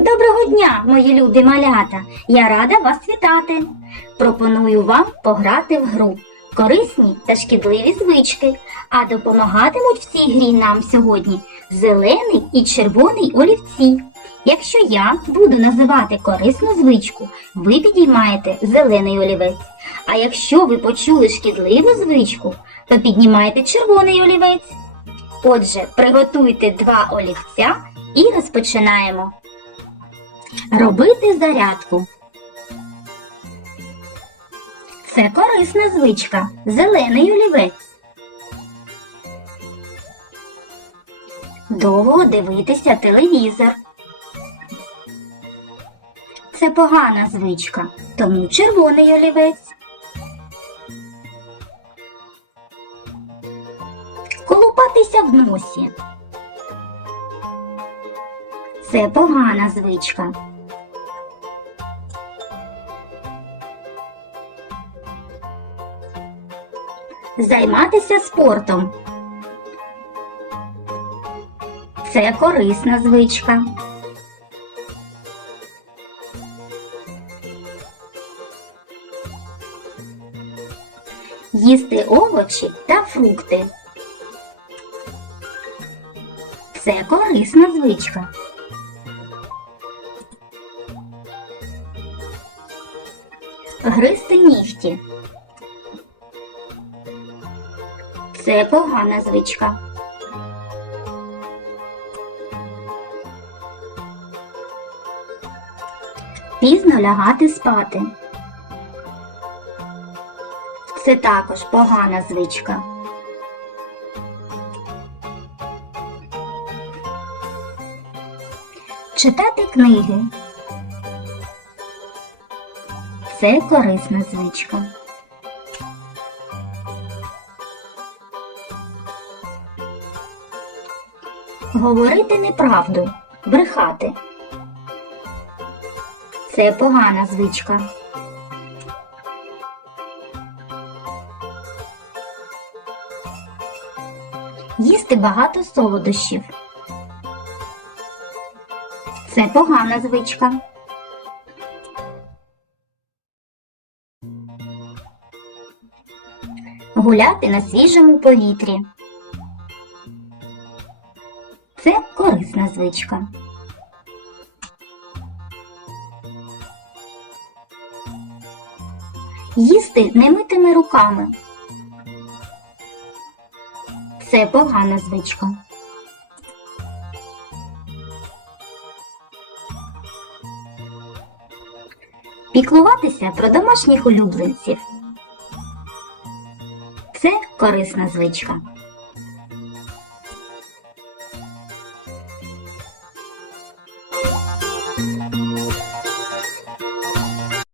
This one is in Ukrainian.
Доброго дня, мої любі малята! Я рада вас вітати. Пропоную вам пограти в гру корисні та шкідливі звички, а допомагатимуть в цій грі нам сьогодні зелений і червоний олівці. Якщо я буду називати корисну звичку, ви підіймаєте зелений олівець. А якщо ви почули шкідливу звичку, то піднімаєте червоний олівець. Отже, приготуйте два олівця і розпочинаємо. Робити зарядку. Це корисна звичка. Зелений олівець. Довго дивитися телевізор. Це погана звичка, тому червоний олівець. Колупатися в носі. Це погана звичка. Займатися спортом. Це корисна звичка. Їсти овочі та фрукти. Це корисна звичка. Гризти нігті. Це погана звичка. Пізно лягати спати. Це також погана звичка. Читати книги. Це корисна звичка. Говорити неправду, брехати. Це погана звичка. Їсти багато солодощів. Це погана звичка. Гуляти на свіжому повітрі. Це корисна звичка. Їсти немитими руками. Це погана звичка. Піклуватися про домашніх улюбленців. Корисна звичка.